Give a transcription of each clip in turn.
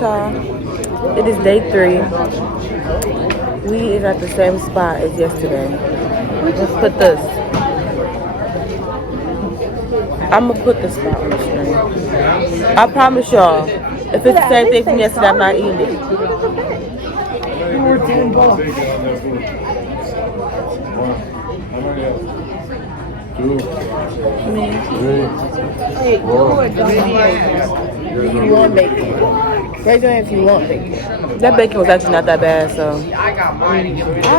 y'all. It is day 3. We is at the same spot as yesterday. Let's put this. I'm gonna put the spot on the screen. I promise y'all, if it's the same thing from yesterday, I'm not eating it. You want bacon. Raise your hand if you want bacon. That bacon was actually not that bad, so.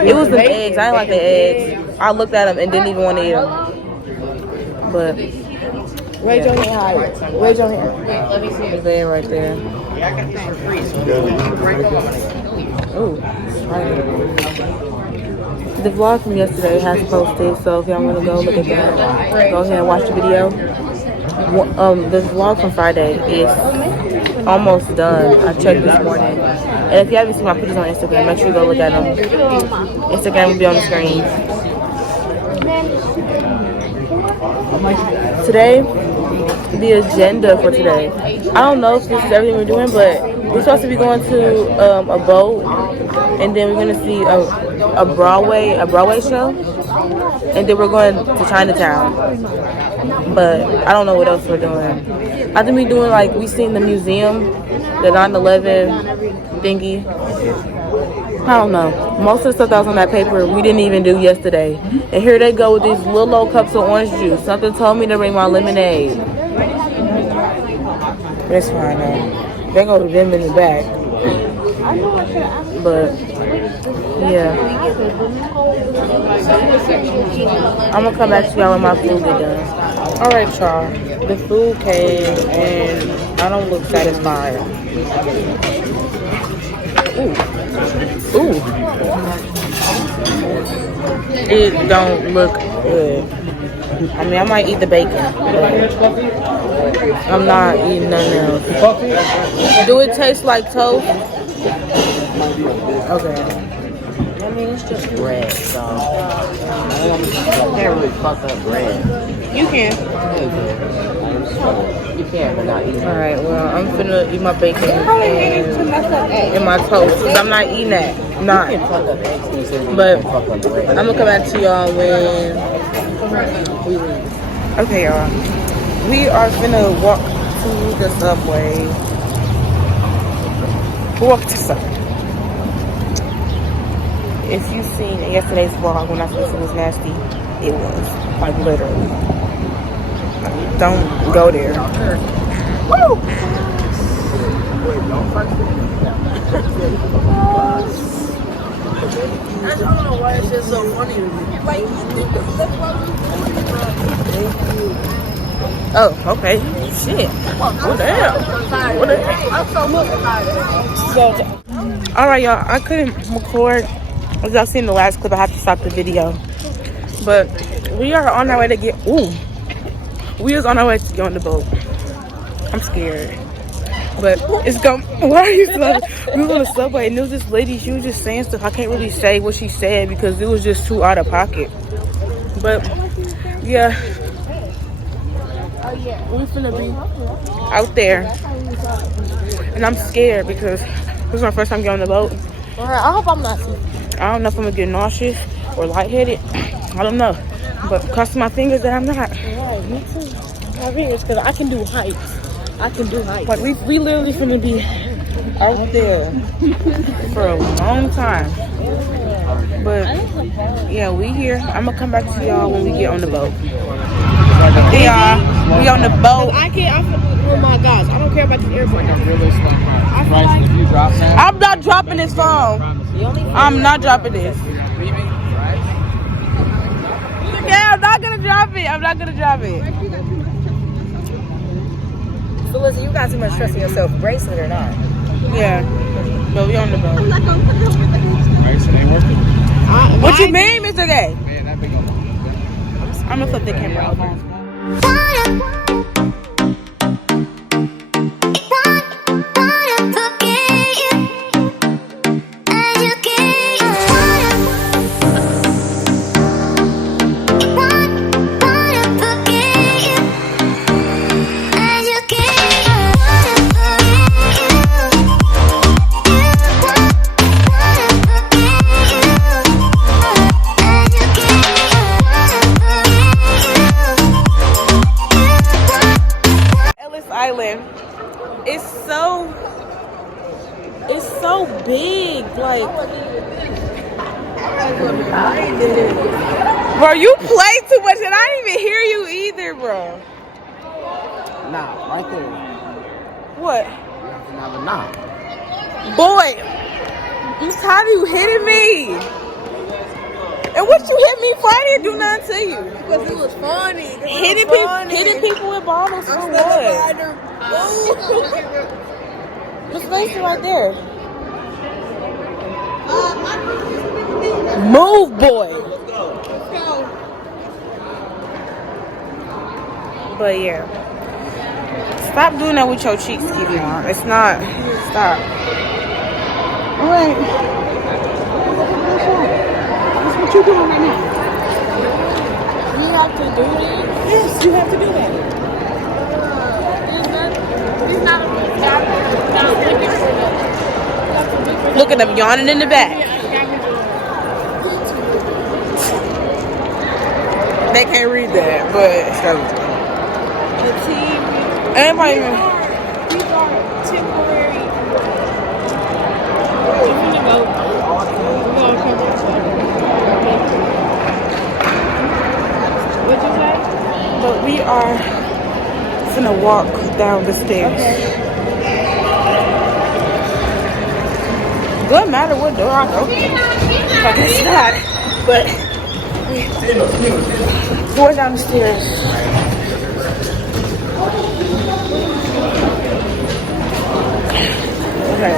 It was the eggs. I didn't like the eggs. I looked at them and didn't even want to eat them. But. Raise your hand higher. Raise your hand. Let me see it there, right there. Ooh, the vlog from yesterday has posted, so if y'all want to go look at that, go ahead and watch the video. The vlog from Friday is almost done. I checked this morning, and if you haven't seen my pictures on Instagram, make sure you go look at them. Instagram will be on the screen. Today, the agenda for today. I don't know if this is everything we're doing, but we're supposed to be going to a boat, and then we're gonna see a Broadway show, and then we're going to Chinatown. But I don't know what else we're doing. I think we're doing we seen the museum, the 9/11 thingy. I don't know. Most of the stuff that was on that paper we didn't even do yesterday. And here they go with these little old cups of orange juice. Something told me to bring my lemonade. That's fine though. They go to them in the back. But yeah. I'm gonna come back to y'all when my food get done. Alright y'all. The food came and I don't look satisfied. Ooh. It don't look good. I mean, I might eat the bacon, but I'm not eating nothing else. Do it taste like toast? Okay. I mean, it's just bread, so I can't really fuck up bread. You can. You can't without eating. Alright, well, I'm finna eat my bacon and my toast, because I'm not eating that. I'm not. But I'm gonna come back to y'all when we leave. Okay, y'all. We are finna walk to the subway. Walk to Subway. If you've seen yesterday's vlog when I said it was nasty, it was. Literally. Don't go there. Woo! I don't know why it's just so funny to me. Oh, okay. Shit. What the hell? I'm so excited. Alright, y'all. I couldn't record. As y'all seen the last clip, I had to stop the video. But we are on our way to get. We was on our way to get on the boat. I'm scared. But it's going. Why are you so? We was on the subway and there was this lady. She was just saying stuff. I can't really say what she said because it was just too out of pocket. But yeah, we finna be out there, and I'm scared because this is my first time getting on the boat. Alright, I hope I'm not sick. I don't know if I'm gonna get nauseous or lightheaded. I don't know, but cross my fingers that I'm not. Right, me too. My fingers, because I can do heights. Like we literally finna be out there for a long time. But yeah, we here. I'm gonna come back to y'all when we get on the boat. Hey y'all, we on the boat. Oh my gosh, I don't care about the airplane. I'm not dropping this phone. I'm not dropping this. Yeah, I'm not gonna drop it. So listen, you got too much trust in yourself, bracelet or not. Yeah, but we on the boat. Bracelet ain't working. What you mean, Mr. Gay? Man, that big on I'm gonna flip the camera out. Like, bro, you play too much and I didn't even hear you either, bro. Nah, right there. What? Another knock. Boy, I'm tired of you hitting me. And what you hit me for? I didn't do nothing to you. Because it was funny. Hitting people with bottles for what? Just place it right there. Move, boy. But yeah. Stop doing that with your cheeks, Kevion. It's not. Stop. Alright. That's what you're doing right now. You have to do this? Yes, you have to do that. It's not Look at them yawning in the back. They can't read that, but the team. everybody. These are temporary. We're gonna go. We're gonna come back. What'd you say? But we are gonna walk down the stairs. Okay. Doesn't matter what door I go. I guess not. But going down the stairs. Okay.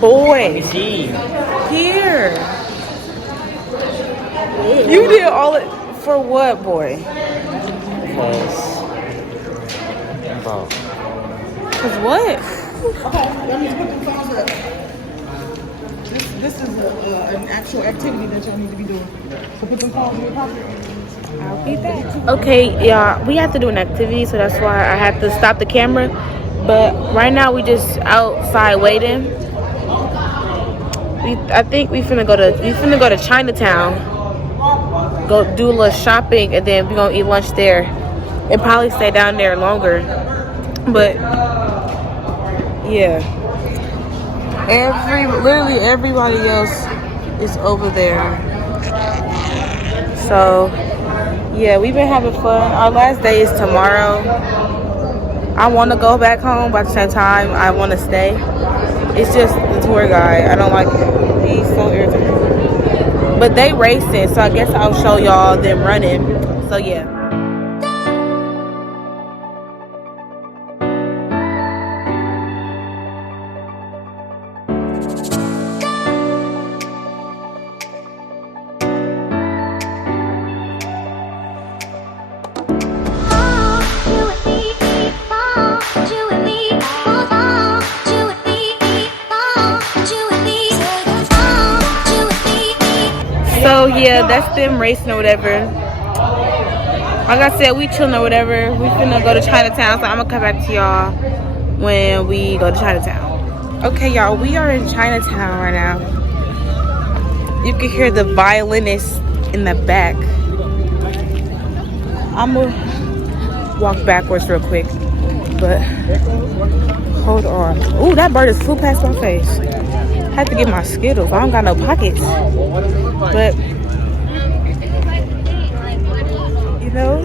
Boy, here. You did all it for what, boy? Cause what? Okay, let me put the phones up. This is an actual activity that y'all need to be doing. So put them phones in your pocket. I'll be back. Okay, yeah, we have to do an activity, so that's why I had to stop the camera. But right now we just outside waiting. I think we finna go to Chinatown. Go do a little shopping, and then we gonna eat lunch there, and probably stay down there longer. But yeah, literally everybody else is over there. So yeah, we've been having fun. Our last day is tomorrow. I want to go back home, but at the same time, I want to stay. It's just the tour guide. I don't like it. He's so irritating. But they racing, so I guess I'll show y'all them running. So yeah. So yeah, that's them racing or whatever. Like I said, we chilling or whatever. We finna go to Chinatown, so I'm gonna come back to y'all when we go to Chinatown. Okay, y'all, we are in Chinatown right now. You can hear the violinist in the back. I'm gonna walk backwards real quick, but hold on. Ooh, that bird just flew past my face. I have to get my Skittles. I don't got no pockets. But, you know.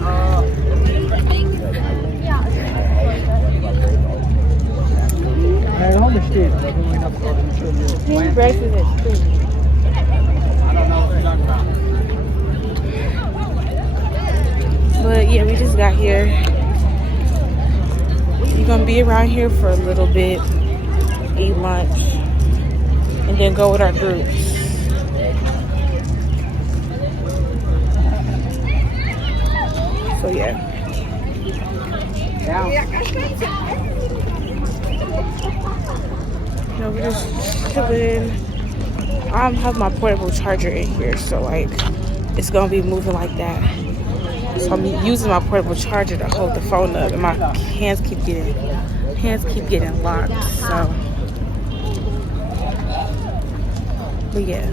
But yeah, we just got here. We're gonna be around here for a little bit, eat lunch, and then go with our groups. So yeah. No, we're just chilling. I have my portable charger in here, so like it's gonna be moving like that. So I'm using my portable charger to hold the phone up, and my hands keep getting locked. So, but yeah.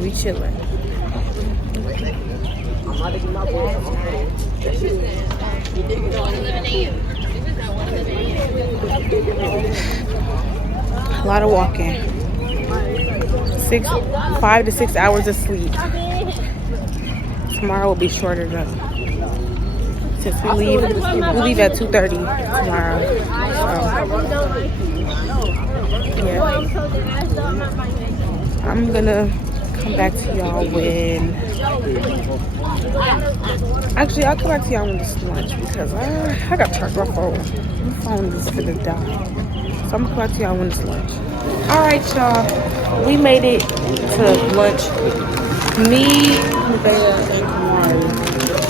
We chilling. A lot of walking. 5 to 6 hours of sleep. Tomorrow will be shorter though. Since we leave at 2:30 tomorrow. So, yeah. I'm gonna come back to y'all when. Actually, I'll come back to y'all when it's lunch because I got to charge my phone. My phone is gonna die. So I'm gonna come back to y'all when it's lunch. Alright, y'all. We made it to lunch. Me, Nevaeh, and Kamari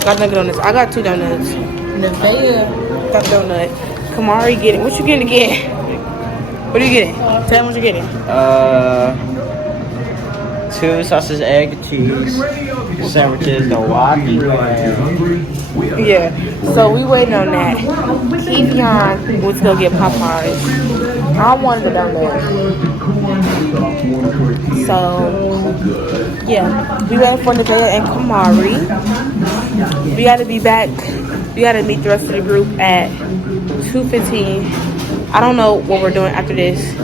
got nugget donuts. I got 2 donuts. Nevaeh got a donut. Kamari getting. What you getting again? What are you getting? Tell them what you're getting. 2 sausage, egg, cheese sandwiches, the walkie Yeah. So we waiting on that. Kevion went to go get Popeyes. I wanted the donut. So yeah, we waiting for Nevaeh and Kamari. We gotta be back. We gotta meet the rest of the group at 2:15. I don't know what we're doing after this,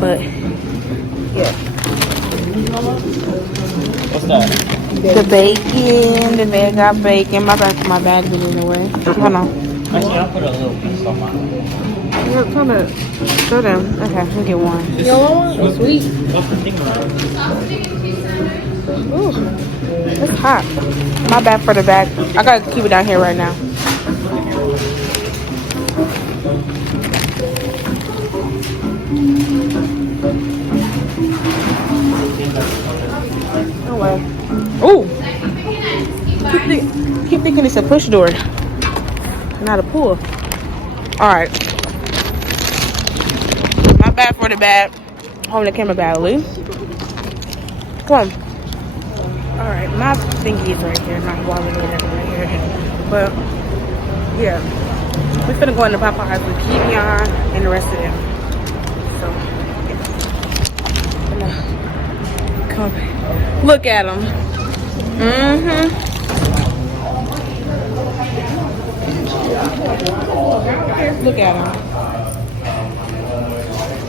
but yeah. What's that? The bacon. The bag got bacon. My bag's in the way. Hold on. Actually, I'll put a little piece on mine. Yeah, trying to show them. Okay, we'll get one. Yellow one? Sweet. What's the thing about it? Ooh, it's hot. My bad for the bag. I gotta keep it down here right now. No way. Ooh. Keep thinking it's a push door, not a pull. All right. My bad for the bad. Holding the camera badly. Come on. All right, my thingy is right here. My wallet is right here. But yeah, we're finna go into Popeyes with Kevion and the rest of them. So yeah. Come. Look at them. Look at them.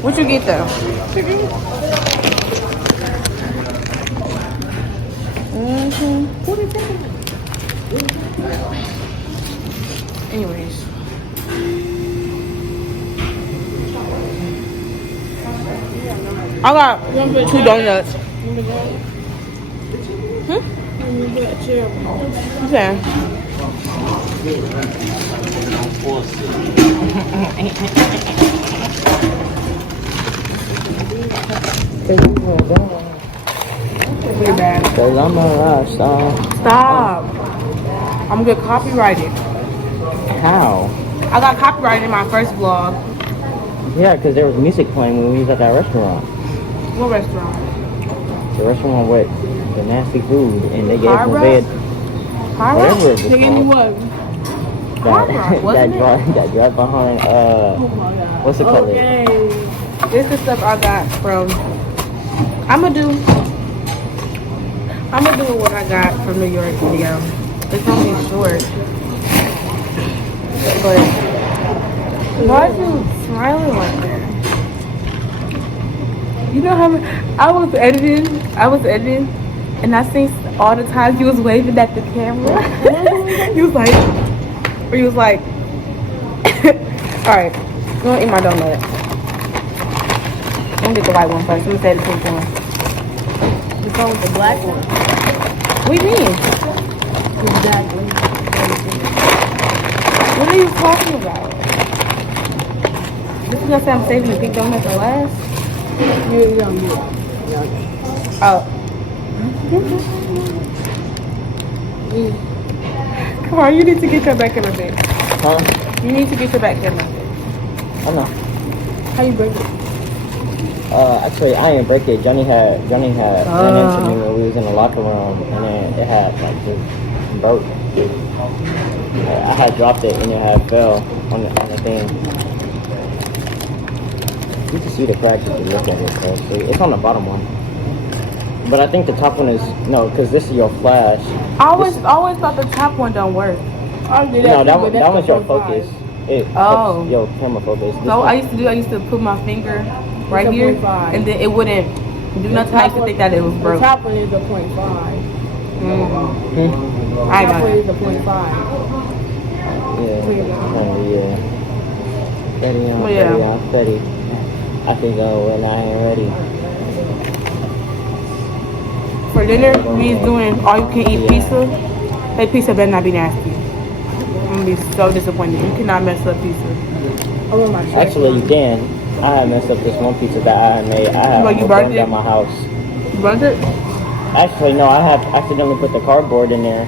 What you get though? What is that? Anyways. I got 2 donuts. Okay. Pretty bad. Cause I'm a rock star. Stop. I'm gonna get copyrighted. How? I got copyrighted in my first vlog. Yeah, because there was music playing when we was at that restaurant. What restaurant? The restaurant with the nasty food, and they gave Hard Rock? Nevaeh whatever it was They gave me called. what? Hard Rock, wasn't it? That drive behind, what's it called? Okay. This is stuff I got from. I'ma do what I got from New York video. It's only short. But why are you smiling like that? You know how I was editing, and I seen all the times you was waving at the camera. You was like, all right, I'm gonna eat my donut. I'm gonna get the white one first. I'm gonna say the pink one. What's wrong with the black one? What do you mean? Exactly. What are you talking about? This is gonna say I'm saving the pink donut for last? Oh. Come on, you need to get your back in a bit. Huh? You need to get your back in a bit. I know. How you break it? Actually, I didn't break it. Johnny had ran into me when we was in the locker room, and then it had like just broke. I had dropped it, and it had fell on the thing. You can see the crack if you look at it. So it's on the bottom one. But I think the top one is no, because this is your flash. I always thought the top one don't work. No, that one's your focus. It helps your camera focus. This So one, I used to put my finger right here, and then it wouldn't do nothing. I used to think that it was broke. The top one is a 0.5. I Top got one it. is a 0.5. Yeah. Steady on, Well, yeah. steady on, steady. I can go when I ain't ready. For dinner, we's doing all you can eat pizza. That pizza better not be nasty. I'm gonna be so disappointed. You cannot mess up pizza. I want my shirt. Actually, you can. I had messed up this one pizza that I had made. I had What, you burned burned it? down my house. You burnt it? Actually, no, I had accidentally put the cardboard in there.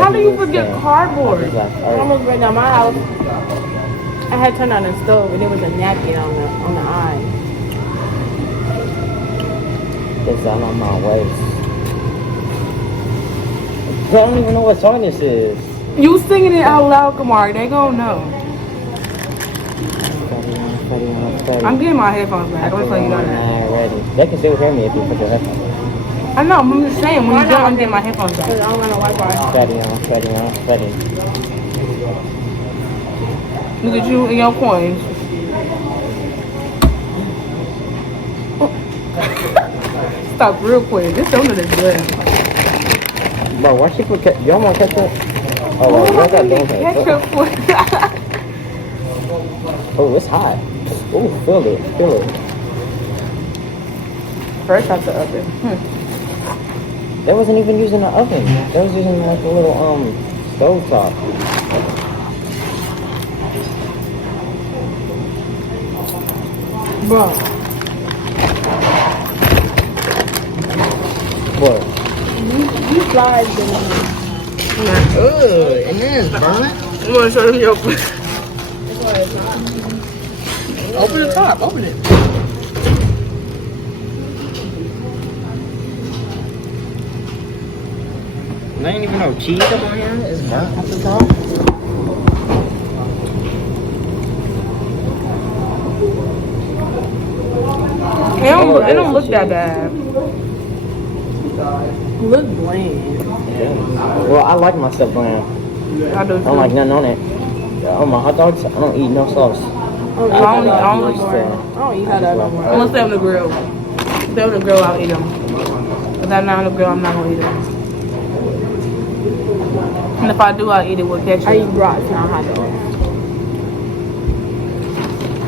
How do you forget cardboard? I almost ran down my house. I had turned on the stove and there was a napkin on the eye. It's out on my waist. I don't even know what song this is. You singing it out loud, Kamari. They gonna know. I'm getting my headphones back. I'm telling you that. Ready. They can still hear me if you put your headphones on. I know. I'm just saying. When you're done, I'm getting my headphones Because back. I don't got no Wi-Fi. Steady. Look at you and your coins. Stop real quick. This donut is good. Bro, why she put ketchup? You don't want ketchup? Oh, well, I got donuts. Ketchup for Oh, it's hot. Oh, feel it. Fresh out the oven. They wasn't even using the oven. They was using like a little stove top. Bro, What? you flies the Ugh, and then it's burnt. You want to show them your... Open the top. Open it. There ain't even no cheese up on here. It's burnt at the top. It don't look that bad. Look bland. Yeah. Well, I like my stuff bland. I do I too. don't like nothing on it. On my hot dogs, I don't eat no sauce. I only I don't eat hot dogs no more. unless they're on the grill. If they're on the grill, I'll eat them. If they're not on the grill, I'm not gonna eat them. And if I do, I'll eat it with ketchup. I eat brats, not hot dogs.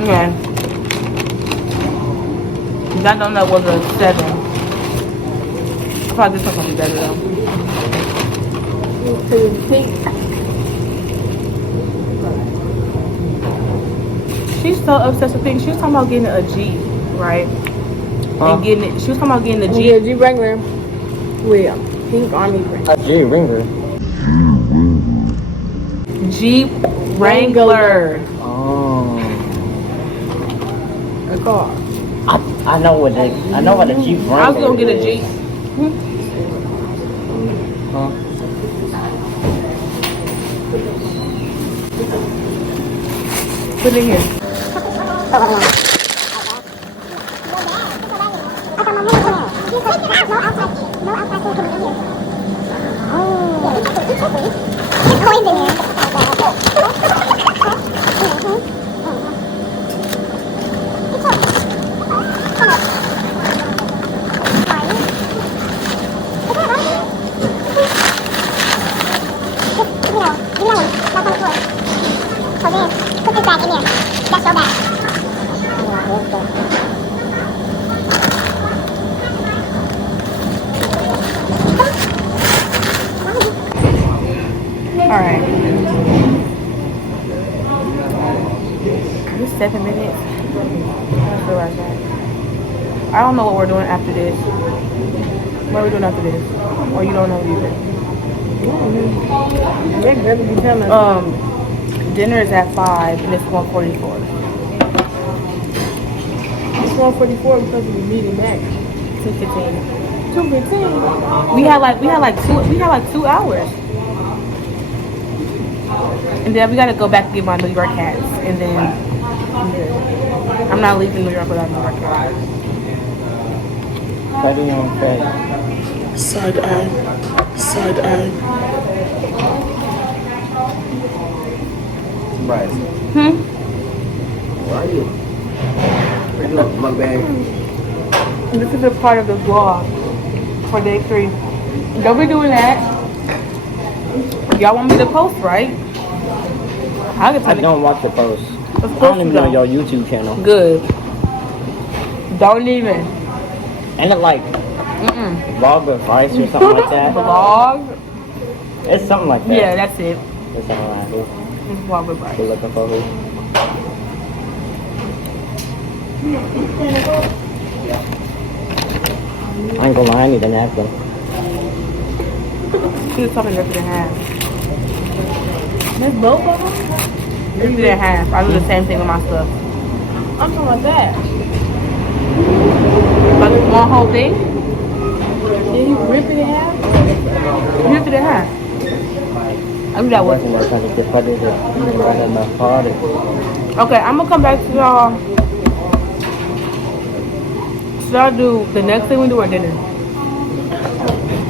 Okay. That donut was a 7. I thought this one would be better though. She's so obsessed with pink. She was talking about getting a Jeep, right? And getting it. She was talking about getting the Yeah, Jeep. Jeep Wrangler with pink army print. A G Ringer. Jeep Wrangler. Oh. A car. I know what a Jeep Wrangler I was gonna get a is. Jeep. Huh? Put it in here. Alright. It's 7 minutes. I feel like that. I don't know what we're doing after this. What are we doing after this? Or you don't know either? They better be telling us. Dinner is at 5 and it's 1:44. It's 1:44 because we meeting back. 2:15. 2:15. We had like 2 hours. And then we gotta go back and get my New York hats. And then I'm not leaving New York without New York hats. Study on face. Side eye. Side eye. Bryce. Where are you? Where you my bag? This is a part of the vlog for day 3. Don't be doing that. Y'all want me to post, right? I don't watch your posts. Of I course don't you even know don't. your YouTube channel. Good. Don't even. Ain't it like Vlog with Bryce or something like that? Vlog? It's something like that. Yeah, that's it. It's something like that. It's vlog with Bryce. You're looking for who? I ain't gonna lie, I need a napkin. She was talking ripped it in half. There's both of them? Ripped it in half. I do the same thing with my stuff. I'm talking about that. Like one whole thing? Did you rip it in half? You ripped it in half. I mean that wasn't. Okay, I'm gonna come back to y'all. Should I do the next thing we do or dinner?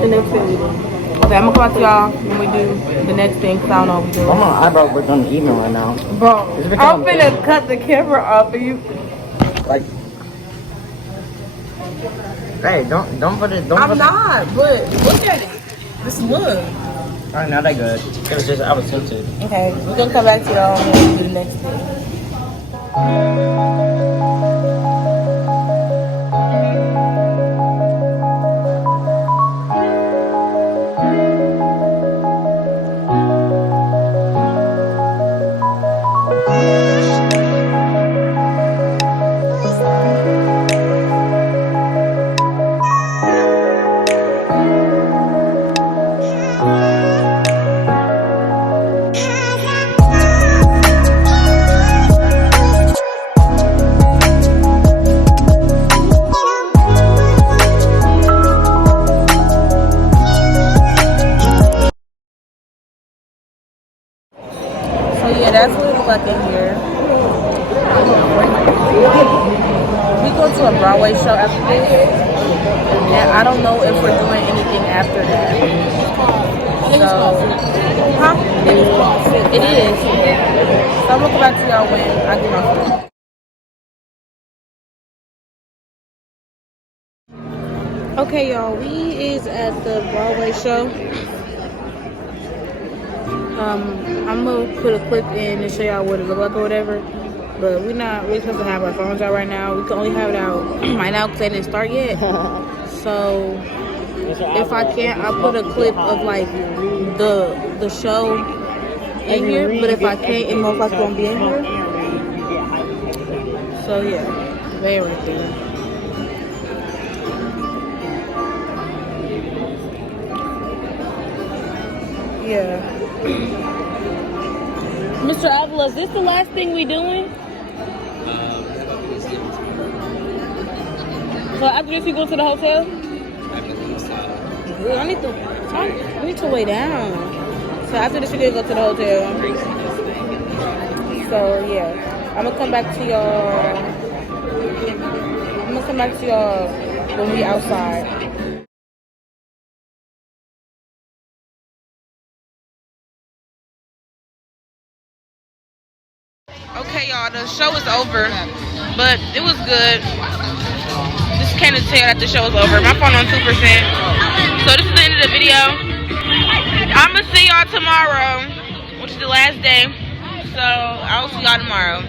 The next thing we do. Okay, I'm gonna come back to y'all when we do the next thing because I don't know what we do. Come on, eyebrow work on the evening right now. Bro, I'm finna cut the camera off of you. Like, hey, don't put it. Don't. I'm not, but look at it. This is wood. Alright, not that good. It was just I was tempted. Okay, we're gonna come back to y'all when we do the next thing. So yeah, that's what it looks like in here. We go to a Broadway show after this, and I don't know if we're doing anything after that. So, huh? It is. So I'm gonna come back to y'all when I get my food. Okay, y'all, we is at the Broadway show. I'm gonna put a clip in and show y'all what it look like or whatever. But we're not really supposed to have our phones out right now. We can only have it out right now because they didn't start yet. So if I can, I'll put a clip of like the show in here. But if I can't, it most likely won't be in here. So yeah, they right there. Yeah. Mr. Avila, is this the last thing we doing? So after this, we go to the hotel? Good. I need to lay down. So after this, we're gonna go to the hotel. So yeah, I'm gonna come back to y'all. When we outside. Okay, y'all, the show is over, but it was good. Just came to tell you that the show is over. My phone on 2%. So this is the end of the video. I'm gonna see y'all tomorrow, which is the last day. So I'll see y'all tomorrow.